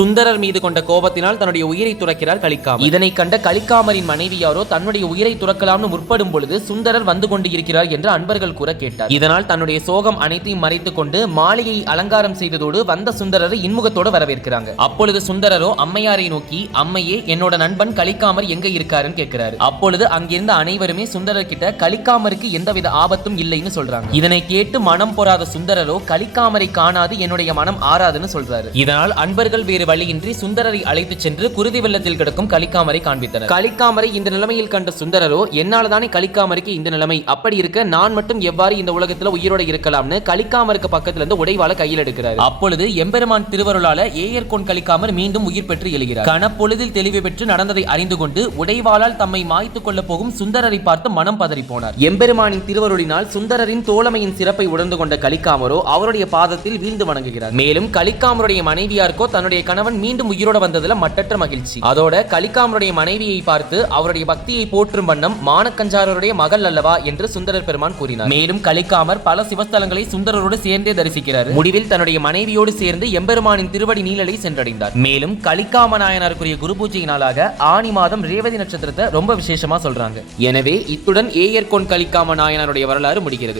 சுந்தரர் மீது கொண்ட கோபத்தினால் தன்னுடைய உயிரை துறக்கிறார் கலிக்காமர். இதனை கண்ட கலிக்காமரின் மனைவியாரோ தன்னுடைய உயிரை துறக்கலாம்னு முற்படும் பொழுது சுந்தரர் வந்து கொண்டு இருக்கிறார் என்று அன்பர்கள் கூற கேட்டார். இதனால் தன்னுடைய சோகம் அனைத்தையும் மறைத்துக் கொண்டு மாளிகையை அலங்காரம் செய்ததோடு வந்த சுந்தரரை இன்முகத்தோடு வரவேற்கிறாங்க. அப்பொழுது சுந்தரரோ அம்மையாரை நோக்கி, அம்மையே, என்னோட நண்பன் கலிக்காமர் எங்க இருக்காருன்னு கேட்கிறாரு. அப்பொழுது அங்கிருந்த அனைவருமே சுந்தரர் கிட்ட கலிக்காமருக்கு எந்தவித ஆபத்தும் இல்லைன்னு சொல்றாங்க. இதனை கேட்டு மனம் பொறாத சுந்தரரோ கலிக்காமரை காணாது என்னுடைய மனம் ஆறாதுன்னு சொல்றாரு. இதனால் அன்பர்கள் வேறு வழியின்றி சுந்தரரை அழைத்து சென்று குருதி வெள்ளத்தில் கிடக்கும் கலிக்காமரை காண்பித்தனர். கலிக்காமரை இந்த நிலைமையில் கண்ட சுந்தரரோ, என்னால்தானே கலிக்காமருக்கு இந்த நிலைமை, அப்படி இருக்க நான் மட்டும் எவ்வாறு இந்த உலகத்துல உயிரோட இருக்கலாம்னு கலிக்காமருக்கு பக்கத்துல இருந்து உடைவாள கையில் எடுக்கிறார். அப்பொழுது எம்பெருமான் திருவருளால ஏயர்கோன் கலிக்காமர் மீண்டும் உயிர் பெற்று எழுகிறார். கனப்பொழுதில் தெளிவு பெற்று நடந்ததை அறிந்து கொண்டு உடைவாளால் தம்மை மாய்த்துக் கொள்ள போகும் சுந்தரரை பார்த்து மனம் பதறி போனார். எம்பெருமானின் திருவருளினால் சுந்தரரின் தோழமையின் சிறப்பை உணர்ந்து கொண்ட கலிக்காமரோ அவருடைய பாதத்தில் வீழ்ந்து வணங்குகிறார். மேலும் கலிக்காமருடைய மனைவியாருக்கோ தன்னுடைய கணவன் மீண்டும் உயிரோட வந்ததுல மட்டற்ற மகிழ்ச்சி. அதோட கலிக்காமருடைய மனைவியை பார்த்து அவருடைய பக்தியை போற்றும் வண்ணம் மானக்கஞ்சாரருடைய மகள் அல்லவா என்று சுந்தரர் பெருமான் கூறினார். மேலும் கலிக்காமர் பல சிவஸ்தலங்களை சுந்தரரோடு சேர்ந்தே தரிசிக்கிறார். முடிவில் தன்னுடைய மனைவியோடு சேர்ந்து எம்பெருமானின் திருவடி நீழலை சென்றடைந்தார். மேலும் கலிக்காம நாயனாருக்குரிய குரு பூஜை நாளாக ஆனி மாதம் ரேவதி நட்சத்திரத்தை ரொம்ப விசேஷமா சொல்றாங்க. எனவே இத்துடன் ஏயர்கோன் கலிக்காம நாயனாருடைய வரலாறு முடிகிறது.